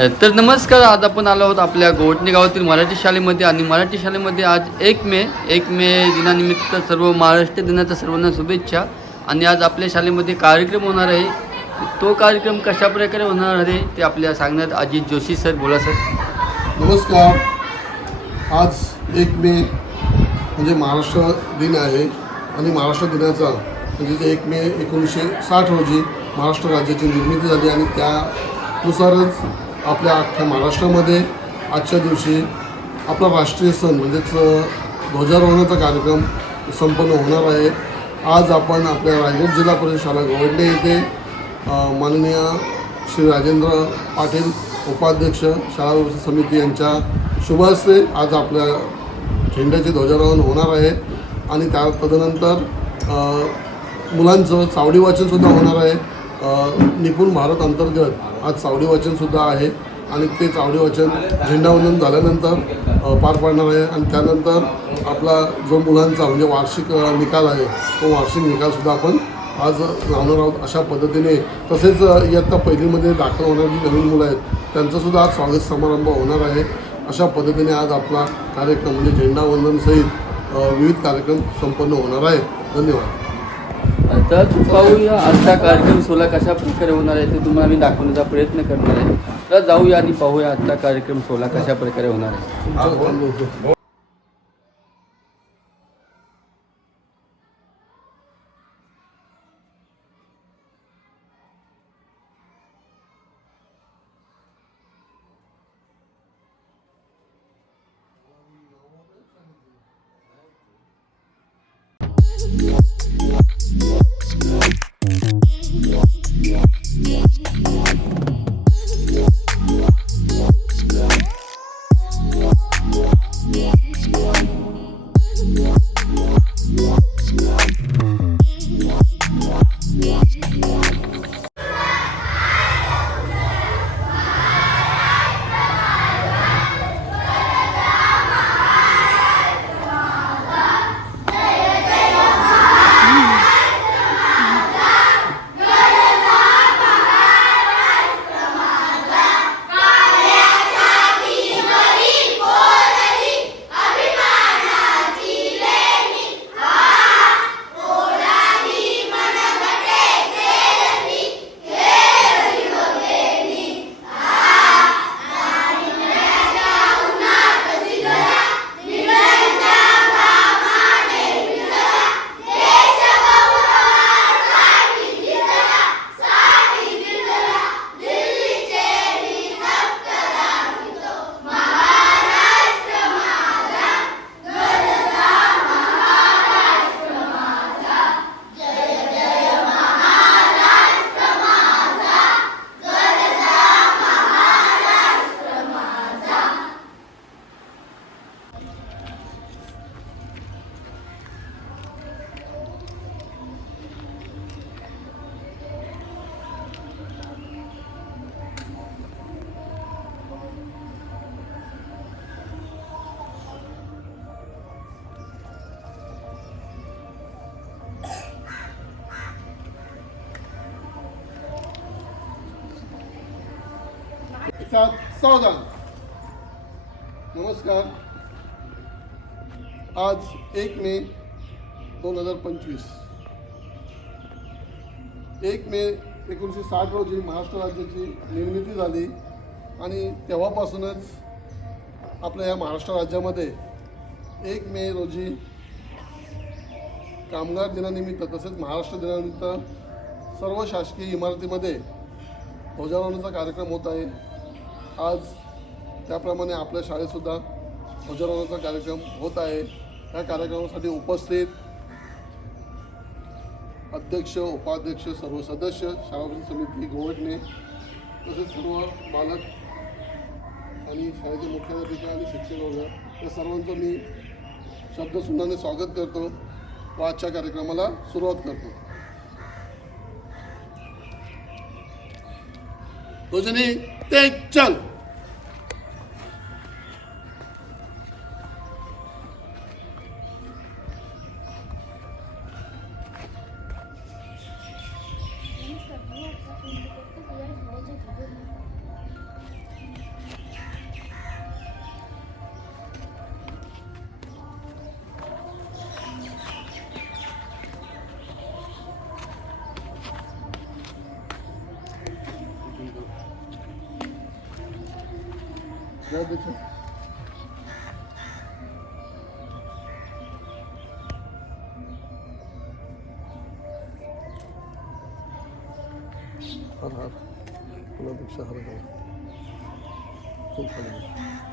तर नमस्कार आज आपण आलो आहोत आपल्या गोवटणी गावातील मराठी शाळेमध्ये आणि मराठी शाळेमध्ये आज एक मे एक मे दिनानिमित्त सर्व महाराष्ट्र दिनाच्या सर्वांना शुभेच्छा. आणि आज आपल्या शाळेमध्ये कार्यक्रम होणार आहे. तो कार्यक्रम कशा प्रकारे होणार आहे ते आपल्या सांगण्यात अजित जोशी सर बोला सर. नमस्कार. आज एक मे म्हणजे महाराष्ट्र दिन आहे आणि महाराष्ट्र दिनाचा म्हणजे ते एक मे एकोणीसशे साठ रोजी महाराष्ट्र राज्याची निर्मिती झाली आणि त्यानुसारच आपल्या अख्ख्या महाराष्ट्रामध्ये आजच्या दिवशी आपला राष्ट्रीय सण म्हणजेच ध्वजारोहणाचा कार्यक्रम संपन्न होणार आहे. आज आपण आपल्या रायगड जिल्हा परिषद शाळा गोवंडे येथे माननीय श्री राजेंद्र पाटील उपाध्यक्ष शाळा व्यवस्था समिती यांच्या शुभ हस्ते आज आपल्या झेंड्याचे ध्वजारोहण होणार आहे. आणि त्या तदनंतर मुलांचं चावडी वाचनसुद्धा होणार आहे. निपुण भारत अंतर्गत आज चावडी वाचनसुद्धा आहे. आणि ते चावडी वाचन झेंडावंदन झाल्यानंतर पार पाडणार आहे. आणि त्यानंतर आपला जो मुलांचा म्हणजे वार्षिक निकाल आहे तो वार्षिक निकालसुद्धा आपण आज लावणार आहोत अशा पद्धतीने. तसेच इयत्ता पहिलीमध्ये दाखल होणारी जी नवीन मुलं आहेत त्यांचंसुद्धा आज स्वागत समारंभ होणार आहे. अशा पद्धतीने आज आपला कार्यक्रम म्हणजे झेंडावंदनसहित विविध कार्यक्रम संपन्न होणार आहे धन्यवाद. तर पाहूया आजचा कार्यक्रम सोला कशा प्रकारे होणार आहे ते तुम्हाला मी दाखवण्याचा प्रयत्न करणार आहे तर जाऊया आणि पाहूया आजचा कार्यक्रम सोला कशा प्रकारे होणार आहे Yeah. काम सात सावधान. नमस्कार. आज एक मे दोन हजार पंचवीस. एक मे एकोणीसशे साठ रोजी महाराष्ट्र राज्याची निर्मिती झाली आणि तेव्हापासूनच आपल्या या महाराष्ट्र राज्यामध्ये एक मे रोजी कामगार दिनानिमित्त तसेच महाराष्ट्र दिनानिमित्त सर्व शासकीय इमारतीमध्ये ध्वजारोहणाचा कार्यक्रम होत आहे. आज त्याप्रमाणे आपल्या शाळेतसुद्धा ध्वजारोहणाचा कार्यक्रम होत आहे. त्या कार्यक्रमासाठी उपस्थित अध्यक्ष उपाध्यक्ष सर्व सदस्य शाळा समिती गोवटणे तसेच सर्व बालक आणि शाळेचे मुख्याध्यापिका आणि शिक्षक वगैरे या सर्वांचं मी शब्दसुंदाने स्वागत करतो व आजच्या कार्यक्रमाला सुरुवात करतो. रोजनी ते चल जाऊ दे चल. لا هر هر بد بشهر كل حلوة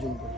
जिंकू.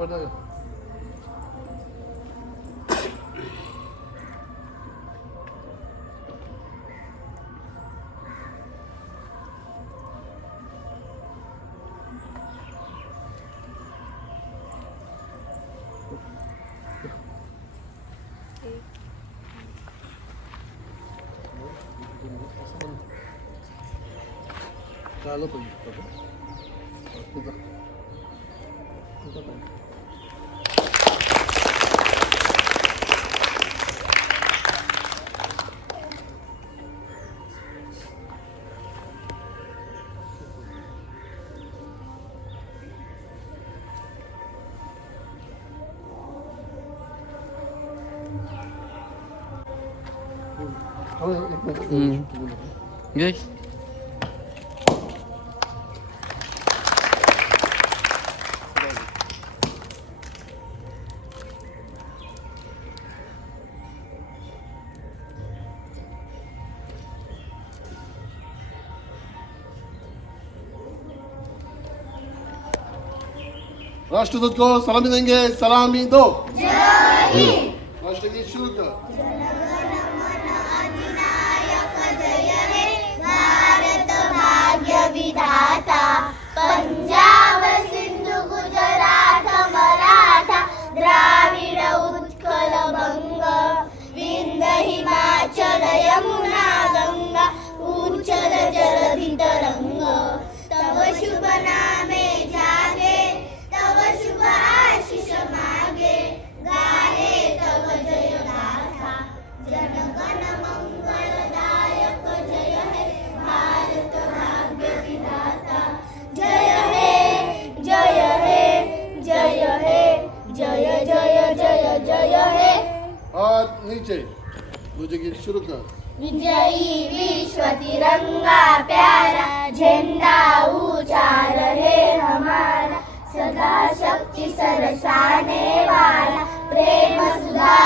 बरोबर ना झालं पाहिजे तुझा तुझा हो, एक मिनिट, एक हम्म. मिनिट. घे राष्ट्रदूत को सलामी देंगे सलामी दो राष्ट्रगीत शुरू कर शुरू कर. विजयी विश्व तिरंगा प्यारा झेंडा ऊंचा रहे हमारा. सदा शक्ति सरसाने वाला प्रेम सुधा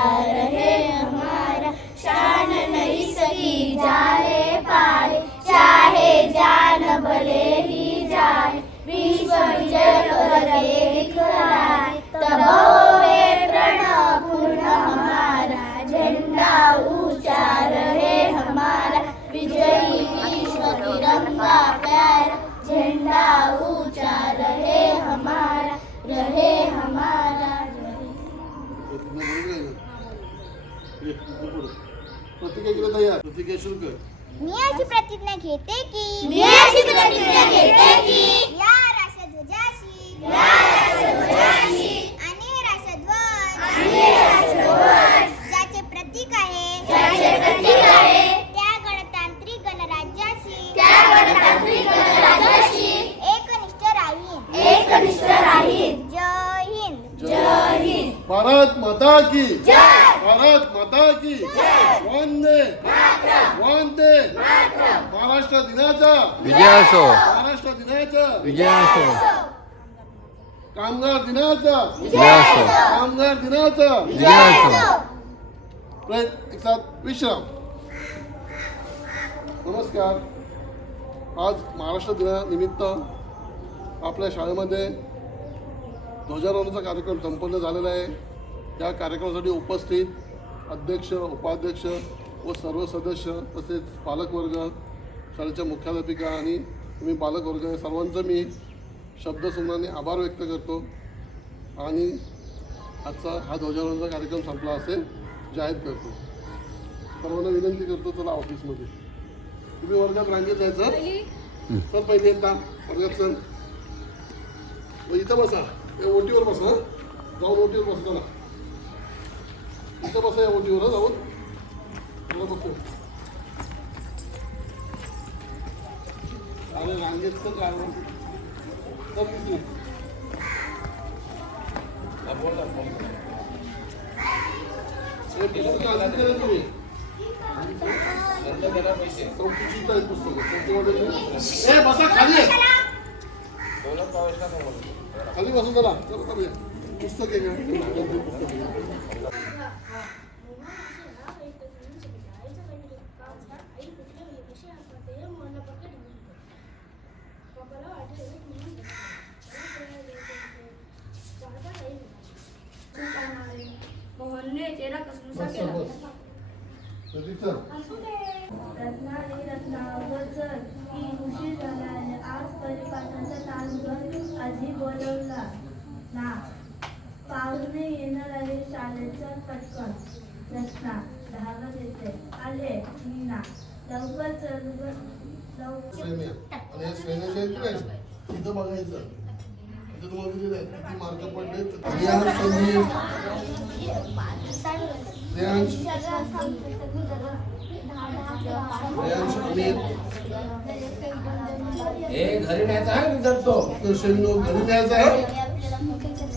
प्यार है हमारा शान नहीं सकी जाने पाए। चाहे जान भले ही जाए विश्व विजय करके दिखलाए तब प्रतिज्ञा केलं तयार. प्रतिज्ञा सुरू कर. मी अशी प्रतिज्ञा घेते की मी अशी प्रतिज्ञा घेते की या राष्ट्रध्वजाशी या राष्ट्रध्वजाशी आणि राष्ट्रध्वज आणि राष्ट्रध्वज ज्याचे प्रतीक आहे ज्याचे प्रतीक आहे त्या गणतांत्रिक गणराज्याशी त्या गणतांत्रिक गणराज्याशी एकनिष्ठ राहीन. एकनिष्ठ राहीन. जय हिंद. जय हिंद. भारत माता की भारत माता की वंदे वंदे महाराष्ट्र दिनाचा विजय असो महाराष्ट्र दिनाचा विजय असो कामगार दिनाचा विजय असो कामगार दिनाचा विजय असो एक साथ विश्राम. नमस्कार. आज महाराष्ट्र दिनानिमित्त आपल्या शाळेमध्ये ध्वजारोहणाचा कार्यक्रम संपन्न झालेला आहे. या कार्यक्रमासाठी उपस्थित अध्यक्ष उपाध्यक्ष व सर्व सदस्य तसेच पालकवर्ग शाळेच्या मुख्याध्यापिका आणि तुम्ही पालकवर्ग या सर्वांचं मी शब्दसुमनाने आभार व्यक्त करतो. आणि आजचा हा ध्वजारोहणाचा कार्यक्रम संपला असे जाहीर करतो. सर्वांना विनंती करतो चला ऑफिसमध्ये. तुम्ही वर्गात रांगेत जायचं? सर पहिले येता वर्गात सर इथं बसा. ओटीवर बसा जाऊन ओटीवर बसा चला. इथं बसा या ओटीवर जाऊन. चला बसू अरे रांगेत तर काय तर तिथे पुस्तकं आणली का नाही तुम्ही? चौकशीचं आहे पुस्तकं. चौकीमध्ये- ए, बसा खाली. खाली बसू या. पुस्तक आहे? पुस्तक आहे. मोहनने चेहरा कसमसा बस, केला बस. प्रदीप सर रत्नाने रत्नावर जर की उशीर झाल्याने आज परिपाठाचा तासभर आधी बोलवला. ना. पाहुणे येणार आहे शाळेचा पटकन. रचना धावत येते. आले. मीना. लवकर चल लवकर. तिथं बघायचं. तुम्हाला किती मार्क पडले हे घरी न्यायचं आहे मी जगतो तर शेंगो घरी न्यायचं आहे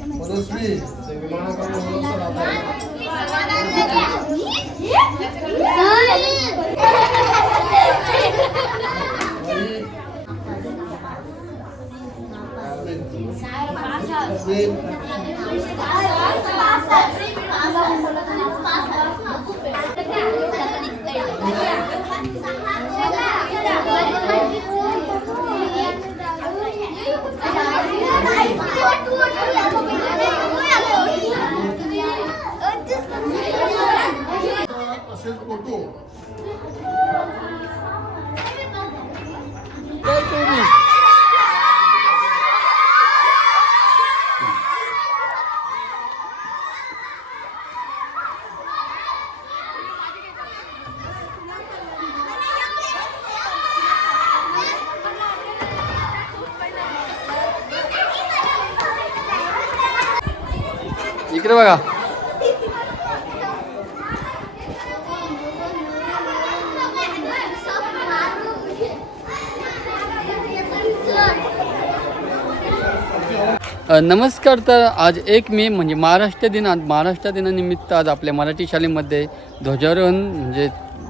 मनस्वी ते. इकडे बघा. नमस्कार तर आज एक मे म्हणजे महाराष्ट्र दिन. आज महाराष्ट्र दिनानिमित्त आज आपल्या मराठी शाळेमध्ये ध्वजारोहण म्हणजे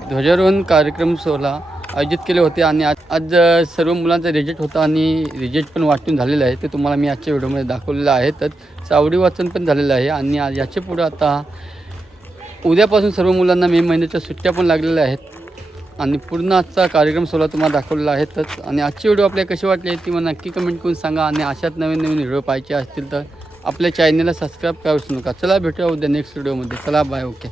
ध्वजारोहण कार्यक्रम सोहळा आयोजित केले होते आणि आज आज सर्व मुलांचा रिजेक्ट होता आणि रिजेक्ट पण वाटून झालेलं आहे. ते तुम्हाला मी आजच्या व्हिडिओमध्ये दाखवलेलं आहे. तर चावडी वाचन पण झालेलं आहे आणि आज याच्या पुढं आता उद्यापासून सर्व मुलांना मे महिन्याच्या सुट्ट्या पण लागलेल्या आहेत. आणि पूर्ण आजचा कार्यक्रम सोहळा तुम्हाला दाखवलेला आहे. तर आणि आजची व्हिडिओ आपल्याला कशी वाटली ती मला नक्की कमेंट करून सांगा. आणि अशाच नवीन नवीन व्हिडिओ पाहायचे असतील तर आपल्या चॅनलला सबस्क्राईब करू नका. चला भेटूया उद्या नेक्स्ट व्हिडिओमध्ये चला बाय ओके